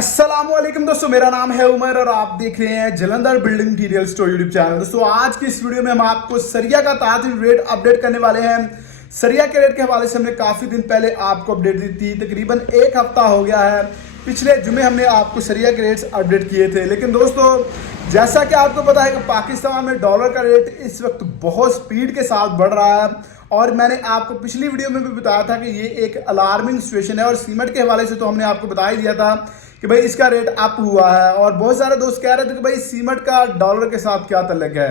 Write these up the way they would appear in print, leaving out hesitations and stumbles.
अस्सलामुअलैकुम दोस्तों, मेरा नाम है उमर और आप देख रहे हैं Jalandhar building material store YouTube channel. दोस्तों आज की इस वीडियो में हम आपको सरिया का ताज़ा रेट अपडेट करने वाले हैं। सरिया के रेट के हवाले से हमने काफ़ी दिन पहले आपको अपडेट दी थी, तकरीबन एक हफ्ता हो गया है। पिछले जुमे हमने आपको सरिया के रेट्स अपडेट किए थे, लेकिन दोस्तों जैसा कि आपको पता है कि पाकिस्तान में डॉलर का रेट इस वक्त बहुत स्पीड के साथ बढ़ रहा है और मैंने आपको पिछली वीडियो में भी बताया था कि ये एक अलार्मिंग सिचुएशन है। और सीमेंट के हवाले से तो हमने आपको बता ही दिया था कि भाई इसका रेट अप हुआ है और बहुत सारे दोस्त कह रहे थे कि भाई सीमेंट का डॉलर के साथ क्या ताल्लुक है।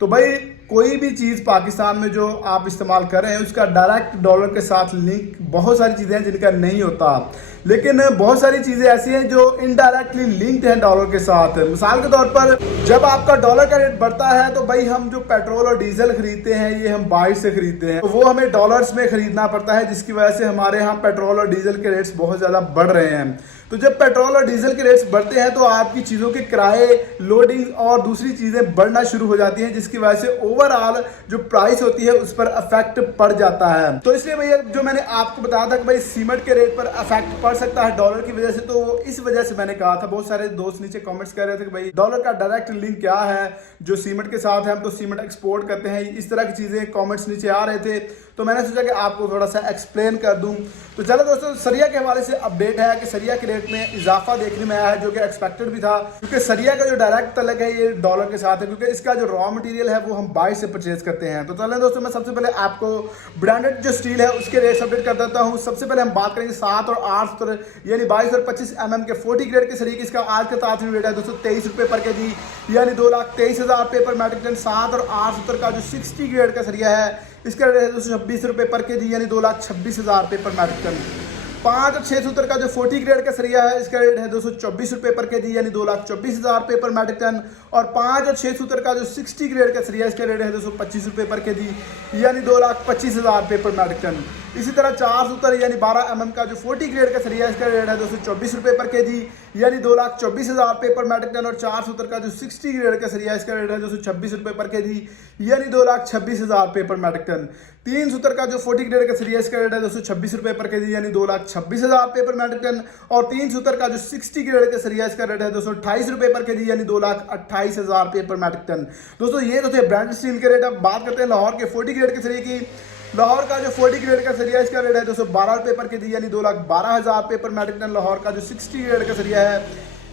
तो भाई कोई भी चीज़ पाकिस्तान में जो आप इस्तेमाल कर रहे हैं उसका डायरेक्ट डॉलर के साथ लिंक बहुत सारी चीज़ें हैं जिनका नहीं होता, लेकिन बहुत सारी चीज़ें ऐसी हैं जो इनडायरेक्टली लिंक्ड हैं डॉलर के साथ। मिसाल के तौर पर जब आपका डॉलर का रेट बढ़ता है तो भाई हम जो पेट्रोल और डीजल खरीदते हैं ये हम बाहर से खरीदते हैं, तो वो हमें डॉलर्स में खरीदना पड़ता है, जिसकी वजह से हमारे यहाँ पेट्रोल और डीजल के रेट्स बहुत ज़्यादा बढ़ रहे हैं। तो जब पेट्रोल और डीजल के रेट्स बढ़ते हैं तो आपकी चीज़ों के किराए, लोडिंग और दूसरी चीज़ें बढ़ना शुरू हो जाती हैं, जिसकी वजह से ओवरऑल जो प्राइस होती है उस पर अफेक्ट पड़ जाता है। तो इसलिए भैया जो मैंने आपको बताया था कि भाई सीमेंट के रेट पर अफेक्ट पड़ सकता है डॉलर की वजह से, तो वो इस वजह से मैंने कहा था। बहुत सारे दोस्त नीचे कमेंट्स कर रहे थे कि भाई डॉलर का डायरेक्ट लिंक क्या है जो सीमेंट के साथ है, हम तो सीमेंट एक्सपोर्ट करते हैं, इस तरह की चीज़ें कॉमेंट्स नीचे आ रहे थे। तो मैंने सोचा कि आपको थोड़ा सा एक्सप्लेन कर दूं। तो चलो दोस्तों, सरिया के हवाले से अपडेट है कि सरिया के रेट में इजाफा देखने में आया है, जो कि एक्सपेक्टेड भी था, क्योंकि सरिया का जो डायरेक्ट तलक है ये डॉलर के साथ है, क्योंकि इसका जो रॉ मटेरियल है वो हम बाहर से परचेज करते हैं। तो चलें दोस्तों, मैं सबसे पहले आपको ब्रांडेड जो स्टील है उसके रेट अपडेट कर देता हूँ। सबसे पहले हम बात करेंगे 7 और 8 सूत्र यानी 22 और 25 mm के 40 ग्रेड के सरिया। इसका आज का ताज़ा रेट है दोस्तों 23 रुपये पर केजी यानी 2,23,000 रुपये पर मेट्रिक टन। 7 और 8 सूत्र का जो 60 ग्रेड का सरिया है इसका रेट है 226 रुपये पर केजी यानी 2,26,000 रुपये पर मेट्रिक टन। 5 और 6 सूत्र का जो 40 ग्रेड का सरिया है इसका रेट है 224 रुपये पर केजी यानी 2,24,000 रुपये पर मेट्रिक टन। और 5 और 6 सूत्र का जो 60 ग्रेड का सरिया इसका रेट है 225 रुपये पर केजी यानी 2,25,000 रुपये पर मेट्रिक टन। इसी तरह 4 सूत्र यानी 12 mm का जो 40 ग्रेड का सरिया इसका रेट है 224 रुपये पर केजी यानी 2,24,000 रुपये पर मेट्रिक टन। और 4 सूत्र का जो 60 ग्रेड का सरिया इसका रेट है 226 रुपये पर केजी यानी 2,26,000 रुपये पर मेट्रिक टन। 3 सूत्र का जो 40 ग्रेड का सरिया इसका रेट है 226 रुपये पर केजी यानी 2,26,000 रुपये पर मेट्रिक टन। और 3 सूत्र का जो 60 ग्रेड का सरिया इसका रेट है 228 रुपये पर केजी यानी 2,28,000 रुपये पर मेट्रिक टन। दोस्तों ये तो थे ब्रांड स्टील के रेट। अब बात करते हैं लाहौर के 40 ग्रेड के सरिया की। लाहौर का जो 40 ग्रेड का सरिया इसका रेट है 212 रुपये पर केजी यानी 2,12,000 रुपये पर मेट्रिक टन। लाहौर का जो 60 ग्रेड का सरिया है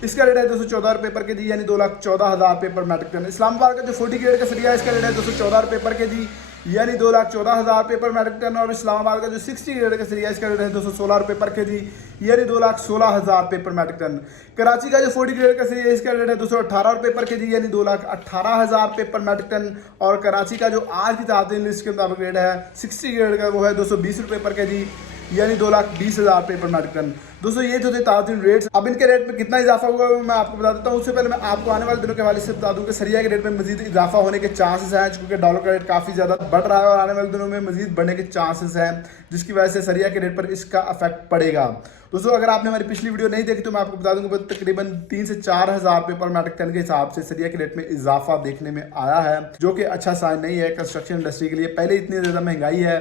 इसका रेट है 214 रुपये पर केजी यानी 2,14,000 रुपये पर मेट्रिक टन। इस्लामाबाद का जो 40 ग्रेड का सरिया है इसका रेट है 214 रुपये पर केजी यानी 2,14,000 रुपये पर मेट्रिक टन। और इस्लामाबाद का जो 60 ग्रेड का सरिया इसका रेट है 216 रुपये पर केजी यानी 2,16,000 रुपये पर मेट्रिक टन। कराची का जो 40 ग्रेड का सरिया इसका रेट है 218 रुपये पर केजी यानी 2,18,000 रुपये पर मेट्रिक टन। और कराची का जो आज की ताज़ा लिस्ट के मुताबिक रेट है 60 ग्रेड का वो है 220 रुपये पर केजी यानी 2,20,000 रुपये पर मेट्रिक टन। दोस्तों ये जो थे ताज़ा रेट्स। अब इनके रेट में कितना इजाफा हुआ है मैं आपको बता देता हूँ। उससे पहले मैं आपको आने वाले दिनों के हवाले से बता दूँ कि सरिया के रेट में मजीद इजाफा होने के चांसेस हैं, क्योंकि डॉलर का रेट काफ़ी ज़्यादा बढ़ रहा है और आने वाले दिनों में मजीद बढ़ने के चांसेस हैं, जिसकी वजह से सरिया के रेट पर इसका अफेक्ट पड़ेगा। दोस्तों अगर आपने हमारी पिछली वीडियो नहीं देखी तो मैं आपको बता दूंगा तकरीबन 3 से 4,000 रुपये पर मेट्रिक टन के हिसाब से सरिया के रेट में इजाफा देखने में आया है, जो कि अच्छा साइन नहीं है कंस्ट्रक्शन इंडस्ट्री के लिए। पहले इतनी ज़्यादा महंगाई है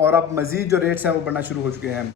और अब मजीद जो रेट्स हैं वो बढ़ना शुरू हो चुके हैं।